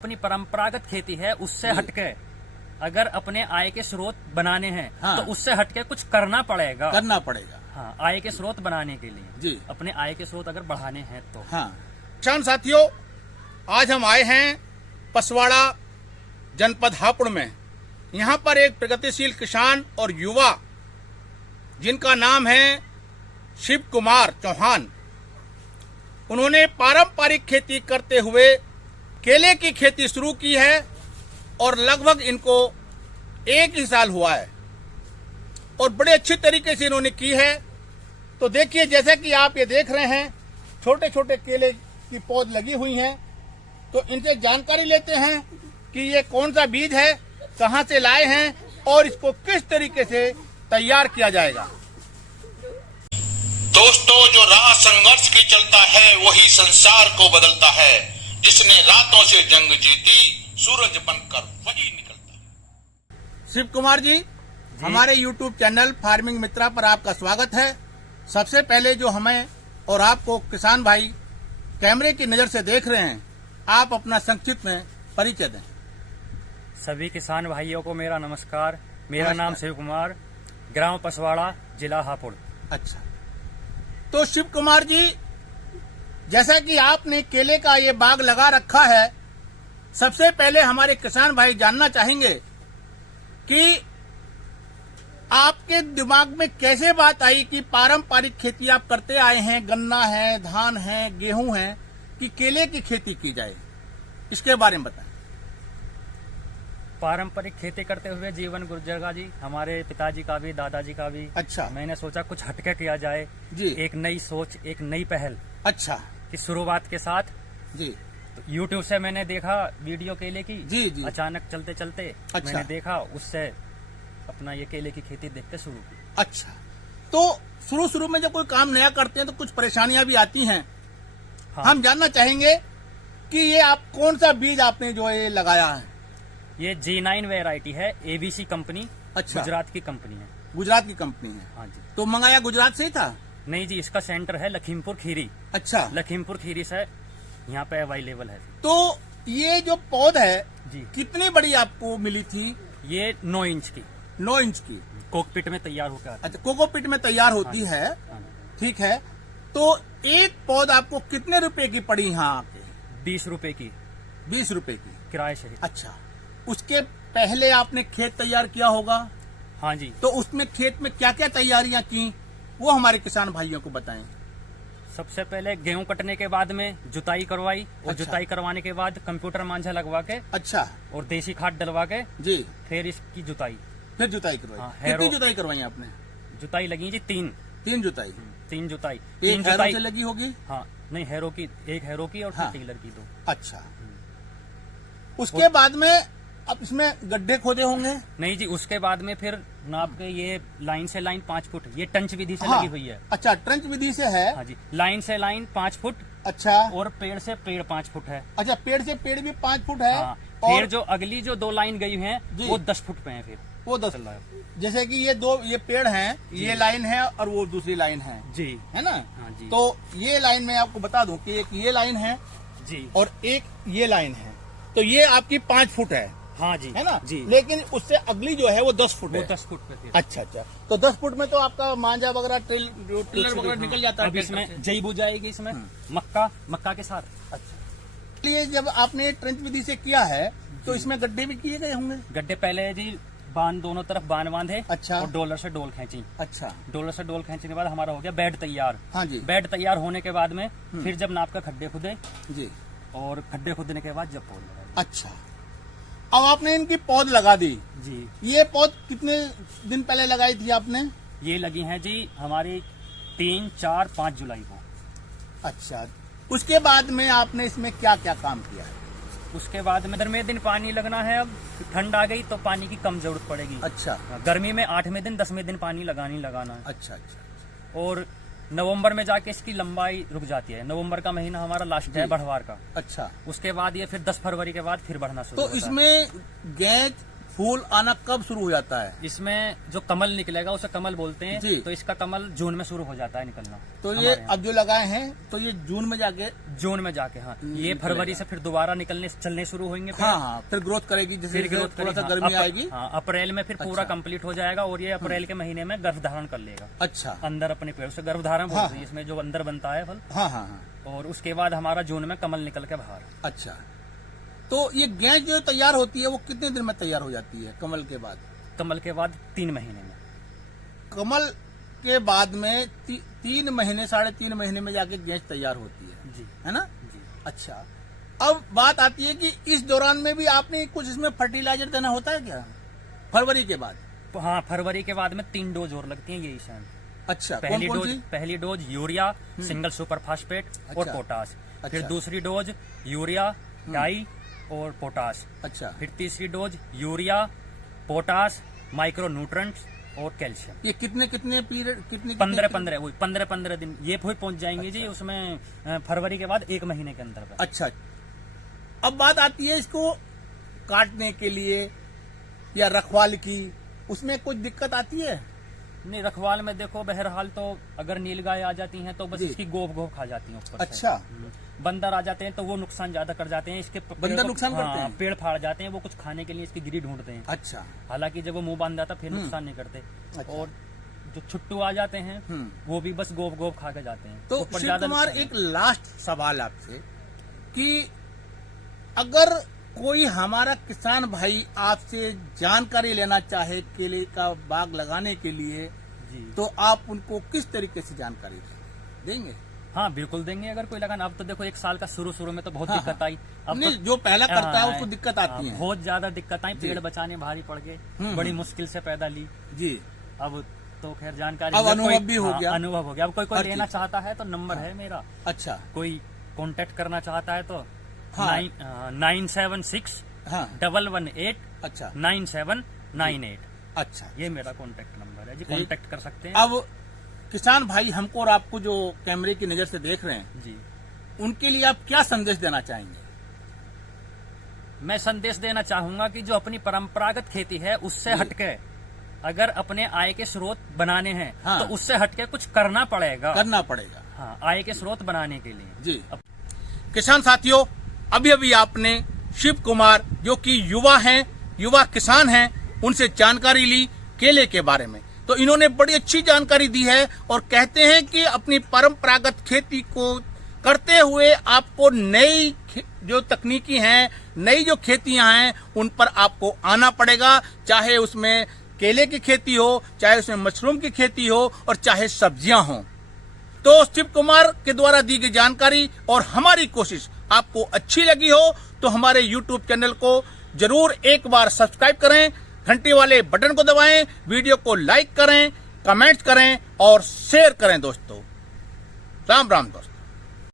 अपनी परंपरागत खेती है उससे हटके अगर अपने आय के स्रोत बनाने हैं तो उससे हटके कुछ करना पड़ेगा। हाँ, आय के स्रोत बनाने के लिए जी अपने आय के स्रोत अगर बढ़ाने हैं तो। हाँ किसान साथियों, आज हम आए हैं पसवाड़ा जनपद हापुड़ में। यहाँ पर एक प्रगतिशील किसान और युवा जिनका नाम है शिव कुमार चौहान, उन्होंने पारंपरिक खेती करते हुए केले की खेती शुरू की है और लगभग इनको 1 ही साल हुआ है और बड़े अच्छे तरीके से इन्होंने की है। तो देखिए, जैसा कि आप ये देख रहे हैं, छोटे छोटे केले की पौध लगी हुई हैं। तो इनसे जानकारी लेते हैं कि ये कौन सा बीज है, कहां से लाए हैं और इसको किस तरीके से तैयार किया जाएगा। दोस्तों, जो राह संघर्ष की चलता है वही संसार को बदलता है। जिसने रातों से जंग जीती सूरज बनकर वही निकलता है। शिव कुमार जी, हमारे YouTube चैनल फार्मिंग मित्रा पर आपका स्वागत है। सबसे पहले जो हमें और आपको किसान भाई कैमरे की नजर से देख रहे हैं, आप अपना संक्षिप्त में परिचय दें। सभी किसान भाइयों को मेरा नमस्कार। मेरा नाम शिव कुमार, ग्राम पसवाड़ा, जिला हापुड़। अच्छा, तो शिव कुमार जी, जैसा कि आपने केले का ये बाग लगा रखा है, सबसे पहले हमारे किसान भाई जानना चाहेंगे कि आपके दिमाग में कैसे बात आई कि पारंपरिक खेती आप करते आए हैं, गन्ना है, धान है, गेहूं है, कि केले की खेती की जाए, इसके बारे में बताएं। पारंपरिक खेती करते हुए जीवन गुजरेगा जी, हमारे पिताजी का भी, दादाजी का भी। अच्छा, मैंने सोचा कुछ हटके किया जाए जी, एक नई सोच, एक नई पहल। अच्छा, की शुरुआत के साथ जी, तो YouTube से मैंने देखा वीडियो केले की। जी जी, अचानक चलते चलते अच्छा, मैंने देखा, उससे अपना ये केले की खेती देखते शुरू की। अच्छा, तो शुरू में जब कोई काम नया करते हैं तो कुछ परेशानियां भी आती हैं। हाँ। हम जानना चाहेंगे कि ये आप कौन सा बीज आपने जो ये लगाया है। ये G9 वैरायटी है, ABC कंपनी। अच्छा, गुजरात की कंपनी है। गुजरात की कंपनी है। हाँ जी। तो मंगाया गुजरात से ही था? नहीं जी, इसका सेंटर है लखीमपुर खीरी। अच्छा, लखीमपुर खीरी से यहाँ पे अवेलेबल है। तो ये जो पौध है जी, कितनी बड़ी आपको मिली थी? ये 9 इंच की, 9 इंच की कोकपिट में तैयार होकर। अच्छा, कोकोपीट में तैयार होती है। ठीक है, तो एक पौध आपको कितने रुपए की पड़ी यहाँ आके? 20 रुपए की। 20 रुपए की किराए से। अच्छा, उसके पहले आपने खेत तैयार किया होगा? हाँ जी। तो उसमें खेत में क्या क्या तैयारियां की, वो हमारे किसान भाइयों को बताएं। सबसे पहले गेहूं कटने के बाद में जुताई करवाई और अच्छा, जुताई करवाने के बाद कंप्यूटर मांझा लगवा के, अच्छा, और देसी खाद डलवा के जी, फिर इसकी जुताई। फिर जुताई करवाई। हाँ, कितनी जुताई करवाई आपने? जुताई लगी जी 3 जुताई। 3 जुताई। एक 3 हैरो जुताई से लगी होगी? हाँ, नहीं, हैरो की, एक हैरो की और हाँ, टेलर की 2। अच्छा, उसके बाद में अब इसमें गड्ढे खोदे होंगे? नहीं जी, उसके बाद में फिर नाप के ये लाइन से लाइन 5 फुट, ये टंच विधि से हाँ, लगी हुई है। अच्छा, ट्रंच विधि से है। हाँ जी, लाइन से लाइन 5 फुट। अच्छा, और पेड़ से पेड़ 5 फुट है। अच्छा, पेड़ से पेड़ भी 5 फुट है। हाँ, और फिर जो अगली जो 2 लाइन गई हैं वो 10 फुट पे है। फिर वो 10, चल रहा है। जैसे कि ये पेड़ हैं, ये लाइन है और वो दूसरी लाइन है जी, है ना? हाँ जी। तो ये लाइन में आपको बता दूं कि एक ये लाइन है जी, और एक ये लाइन है, तो ये आपकी 5 फुट है। हाँ जी, है ना जी। लेकिन उससे अगली जो है वो 10 फुट वो है। 10 फुट पे फिर। अच्छा, अच्छा, तो 10 फुट में तो आपका मांझा वगैरह टिलर वगैरह निकल जाता है। अब इसमें जई बू जाएगी, इसमें मक्का के साथ। अच्छा, इसलिए जब आपने ट्रेंच विधि से किया है तो इसमें गड्ढे भी किए गए होंगे? गड्ढे पहले जी बांध, दोनों तरफ बांधे। अच्छा, और डोलर से डोल खींची। अच्छा, डोलर से डोल खींचने के बाद हमारा हो गया बेड तैयार। हाँ जी, बेड तैयार होने के बाद में फिर जब नाप का खड्डे खुदे जी, और खड्डे खुदने के बाद जब पौध लगाए। अच्छा, अब आपने इनकी पौध लगा दी जी। ये पौध कितने दिन पहले लगाई थी आपने? ये लगी हैं जी हमारी 3, 4, 5 जुलाई को। अच्छा, उसके बाद में आपने इसमें क्या क्या काम किया है? उसके बाद में 10वें दिन पानी लगना है। अब ठंड आ गई तो पानी की कम जरूरत पड़ेगी। अच्छा, गर्मी में 8वें दिन 10वें दिन पानी लगाना है। अच्छा, अच्छा, और नवंबर में जाके इसकी लंबाई रुक जाती है। नवंबर का महीना हमारा लास्ट है बढ़वार का। अच्छा, उसके बाद ये फिर 10 फरवरी के बाद फिर बढ़ना शुरू तो होता है। इसमें गैज फूल आना कब शुरू हो जाता है? इसमें जो कमल निकलेगा उसे कमल बोलते हैं जी। तो इसका कमल जून में शुरू हो जाता है निकलना। तो ये अब जो लगाए हैं तो ये जून में जाके हाँ ये फरवरी से फिर दोबारा चलने शुरू होंगे। हाँ, फिर ग्रोथ करेगी, जैसे थोड़ा सा गर्मी आएगी। हाँ, अप्रैल में फिर पूरा कंप्लीट हो जाएगा और ये अप्रैल के महीने में गर्भधारण कर लेगा। अच्छा, अंदर अपने पेड़ से गर्भधारण बोलते हैं इसमें जो अंदर बनता है फल। हाँ, और उसके बाद हमारा जून में कमल निकल के बाहर। अच्छा, तो ये गेंद जो तैयार होती है वो कितने दिन में तैयार हो जाती है कमल के बाद? कमल के बाद 3 महीने में। कमल के बाद में 3 महीने 3.5 महीने में जाके गेंद तैयार होती है जी, है ना जी। अच्छा, अब बात आती है कि इस दौरान में भी आपने कुछ इसमें फर्टिलाइजर देना होता है क्या फरवरी के बाद? हाँ, फरवरी के बाद में 3 डोज और लगती हैं यही शायद। अच्छा, पहली dose urea single super phosphate और पोटाश। फिर दूसरी डोज यूरिया डाई और पोटाश। अच्छा, फिर तीसरी dose urea potash micro nutrients और कैल्शियम। ये कितने पीरियड 15 दिन ये पहुंच जाएंगे। अच्छा। जी उसमें फरवरी के बाद 1 महीने के अंदर। अच्छा, अब बात आती है इसको काटने के लिए या रखवाल की, उसमें कुछ दिक्कत आती है? नहीं, रखवाल में देखो बहरहाल तो अगर नील गाय आ जाती हैं तो बस इसकी गोव खा जाती हैं ऊपर। अच्छा, बंदर आ जाते हैं तो वो नुकसान ज्यादा कर जाते हैं इसके। बंदर नुकसान करते हैं? पेड़ फाड़ जाते हैं, वो कुछ खाने के लिए इसकी गिरी ढूंढते हैं। अच्छा, हालांकि जब वो मुंह बांध जाता फिर नुकसान नहीं करते। अच्छा। और जो छुट्टू आ जाते हैं वो भी बस गोव खा के जाते हैं। तो शिव कुमार, एक लास्ट सवाल आपसे कि अगर कोई हमारा किसान भाई आपसे जानकारी लेना चाहे केले का बाग लगाने के लिए जी, तो आप उनको किस तरीके से जानकारी देंगे? हाँ बिल्कुल देंगे। अगर कोई लगाना, अब तो देखो 1 साल का शुरू में तो बहुत दिक्कत आई। अब नहीं, तो जो पहला करता है उसको दिक्कत आती है, बहुत ज्यादा दिक्कत आई। पेड़ बचाने भारी पड़ गए, बड़ी मुश्किल से पैदा ली जी। अब तो खैर जानकारी, अब अनुभव भी हो गया। अनुभव हो गया। अब कोई लेना चाहता है तो नंबर है मेरा। अच्छा, कोई कांटेक्ट करना चाहता है तो 976 118 अच्छा 9798। अच्छा, ये मेरा कांटेक्ट नंबर है जी, कांटेक्ट कर सकते हैं। अब किसान भाई हमको और आपको जो कैमरे की नजर से देख रहे हैं जी, उनके लिए आप क्या संदेश देना चाहेंगे? मैं संदेश देना चाहूंगा कि जो अपनी परंपरागत खेती है उससे हटके अगर अपने आय के स्रोत बनाने हैं तो उससे हटके कुछ करना पड़ेगा। हाँ, आय के स्रोत बनाने के लिए जी। किसान साथियों, अभी आपने शिव कुमार जो कि युवा किसान हैं, उनसे जानकारी ली केले के बारे में। तो इन्होंने बड़ी अच्छी जानकारी दी है और कहते हैं कि अपनी परंपरागत खेती को करते हुए आपको नई जो तकनीकी हैं, नई जो खेतियां हैं, उन पर आपको आना पड़ेगा। चाहे उसमें केले की खेती हो, चाहे उसमें मशरूम की खेती हो और चाहे सब्जियां हों। तो शिव कुमार के द्वारा दी गई जानकारी और हमारी कोशिश आपको अच्छी लगी हो तो हमारे YouTube चैनल को जरूर एक बार सब्सक्राइब करें, घंटी वाले बटन को दबाएं, वीडियो को लाइक करें, कमेंट्स करें और शेयर करें दोस्तों। राम राम दोस्तों।